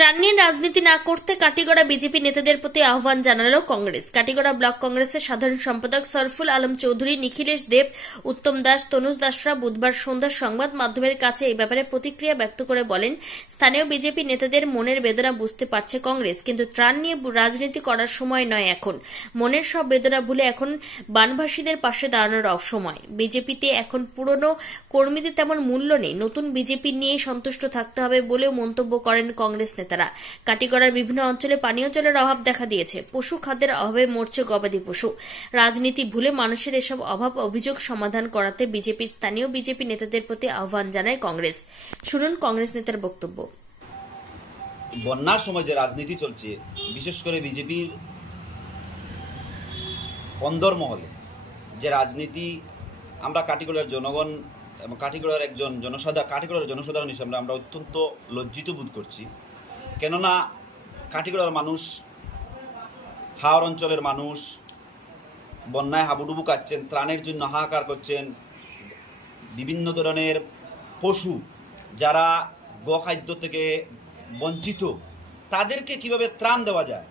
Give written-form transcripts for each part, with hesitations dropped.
ত্রাণ নিয়ে রাজনীতি না করতে কাটিগড়া বিজেপি নেতাদের প্রতি আহ্বান জানালো কংগ্রেস। কাটিগড়া ব্লক কংগ্রেসের সাধারণ সম্পাদক সরফুল আলম চৌধুরী, নিখিলেশ দেব, উত্তম দাস, তনুজ দাসরা বুধবার সন্ধ্যার সংবাদ মাধ্যমের কাছে এই ব্যাপারে প্রতিক্রিয়া ব্যক্ত করে বলেন, স্থানীয় বিজেপি নেতাদের মনের বেদনা বুঝতে পারছে কংগ্রেস, কিন্তু ত্রাণ নিয়ে রাজনীতি করার সময় নয় এখন। মনের সব বেদনা ভুলে এখন বানভাসীদের পাশে দাঁড়ানোর সময়। বিজেপিতে এখন পুরনো কর্মীদের তেমন মূল্য নেই, নতুন বিজেপি নিয়ে সন্তুষ্ট থাকতে হবে বলেও মন্তব্য করেন কংগ্রেস নেতারা। কাটিগড়ার বিভিন্ন অঞ্চলে পানীয় জলের অভাব দেখা দিয়েছে, পশু খাদ্যের অভাবে মরছে গবাদি পশু। রাজনীতি ভুলে মানুষের এসব অভাব অভিযোগ সমাধান করাতে বিজেপির স্থানীয় বিজেপি নেতাদের প্রতি আহ্বান জানায় কংগ্রেস। শুনুন কংগ্রেস নেতার বক্তব্য। বন্যার সময় যে রাজনীতি চলছে, বিশেষ করে বিজেপির অন্দরমহলে যে রাজনীতি, আমরা কাটিগড়ার জনগণ এবং কাটিগড়ার একজন কাটিগড়ার জনসাধারণ হিসেবে আমরা অত্যন্ত লজ্জিত বোধ করছি। কেননা কাটিগড়ার মানুষ, হাওর অঞ্চলের মানুষ বন্যায় হাবুডুবু কাটছেন, ত্রাণের জন্য হাহাকার করছেন। বিভিন্ন ধরনের পশু যারা গোখাদ্য থেকে বঞ্চিত, তাদেরকে কিভাবে ত্রাণ দেওয়া যায়,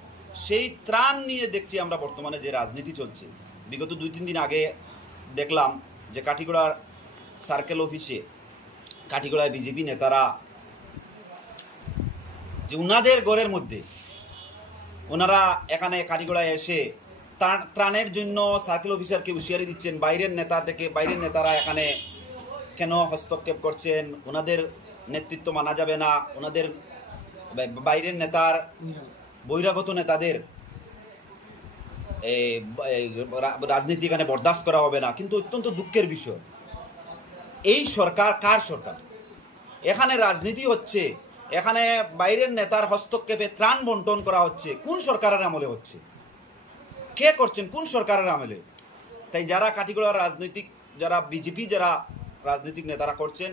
সেই ত্রাণ নিয়ে দেখছি আমরা বর্তমানে যে রাজনীতি চলছে। বিগত 2-3 দিন আগে দেখলাম যে কাটিগড়ার সার্কেল অফিসে কাটিগড়ায় বিজেপি নেতারা যে উনাদের ঘরের মধ্যে ওনারা এখানে কাটিগড়ায় এসে ত্রাণের জন্য সার্কেল অফিসারকে হুঁশিয়ারি দিচ্ছেন, বাইরের নেতারা এখানে কেন হস্তক্ষেপ করছেন, ওনাদের নেতৃত্ব মানা যাবে না, ওনাদের বাইরের নেতার বহিরাগত নেতাদের রাজনীতি এখানে বরদাস্ত করা হবে না। কিন্তু অত্যন্ত দুঃখের বিষয়, এই সরকার কার সরকার? এখানে রাজনীতি হচ্ছে, এখানে বাইরের নেতার হস্তক্ষেপে ত্রাণ বন্টন করা হচ্ছে। কোন সরকারের আমলে হচ্ছে? কে করছেন? কোন সরকারের আমলে? তাই যারা কাটিগড়ার যারা বিজেপি যারা রাজনৈতিক নেতারা করছেন,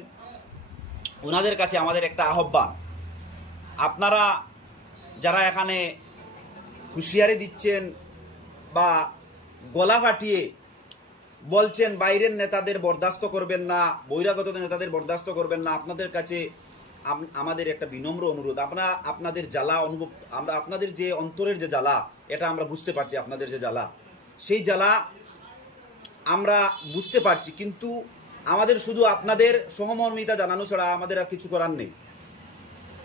ওনাদের কাছে আমাদের একটা আহ্বান, আপনারা যারা এখানে হুঁশিয়ারি দিচ্ছেন বা গলা ফাটিয়ে বলছেন বাইরের নেতাদের বরদাস্ত করবেন না, বহিরাগত নেতাদের বরদাস্ত করবেন না, আপনাদের কাছে আমাদের একটা বিনম্র অনুরোধ, আপনাদের জ্বালা অনুভব, আমরা আপনাদের যে অন্তরের যে জ্বালা, এটা আমরা বুঝতে পারছি। আপনাদের যে জ্বালা, সেই জ্বালা আমরা বুঝতে পারছি, কিন্তু আমাদের শুধু আপনাদের সহমর্মিতা জানানো ছাড়া আমাদের আর কিছু করার নেই।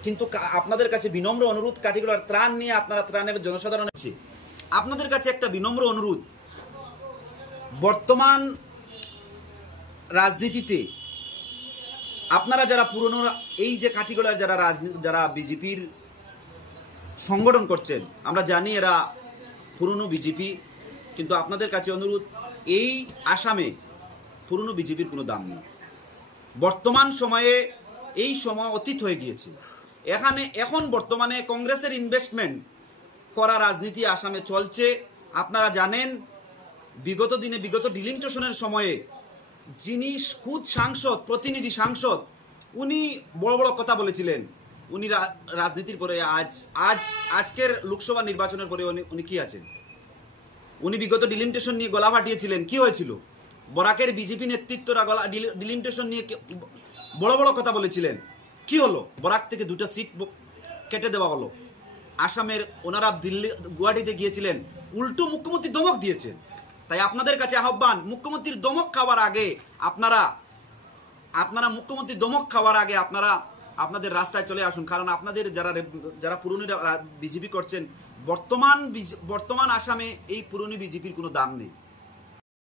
কিন্তু আপনাদের কাছে বিনম্র অনুরোধ, কাটিগড়ার ত্রাণ নিয়ে আপনারা ত্রাণের জনসাধারণ আছে, আপনাদের কাছে একটা বিনম্র অনুরোধ, বর্তমান রাজনীতিতে আপনারা যারা পুরনো এই যে কাটিগড়ার যারা বিজেপির সংগঠন করছেন, আমরা জানি এরা পুরনো বিজেপি, কিন্তু আপনাদের কাছে অনুরোধ, এই আসামে পুরনো বিজেপির কোনো দাম নেই। বর্তমান সময়ে এই সময় অতীত হয়ে গিয়েছে। এখন বর্তমানে কংগ্রেসের ইনভেস্টমেন্ট করা রাজনীতি আসামে চলছে। আপনারা জানেন বিগত দিনে, বিগত ডিলিমিটেশনের সময়ে যিনি প্রতিনিধি সাংসদ, উনি বড় বড় কথা বলেছিলেন। উনি রাজনীতির পরে আজকের লোকসভা নির্বাচনের পরে উনি কি আছেন? উনি বিগত ডিলিমিটেশন নিয়ে গলা ফাটিয়েছিলেন। কি হয়েছিল? বরাকের বিজেপি নেতৃত্বরা ডিলিমিটেশন নিয়ে বড় বড় কথা বলেছিলেন। কি হলো? বরাক থেকে 2টা সিট কেটে দেওয়া হলো। আসামের ওনারা গুয়াহাটিতে গিয়েছিলেন, উল্টো মুখ্যমন্ত্রী দমক দিয়েছেন। তাই আপনাদের কাছে আহ্বান, মুখ্যমন্ত্রীর দমক খাওয়ার আগে আপনারা মুখ্যমন্ত্রী দমক খাওয়ার আগে আপনারা আপনাদের রাস্তায় চলে আসুন। কারণ আপনাদের যারা পুরনো বিজেপি করছেন, বর্তমান আসামে এই পুরনো বিজেপির কোনো দাম নেই।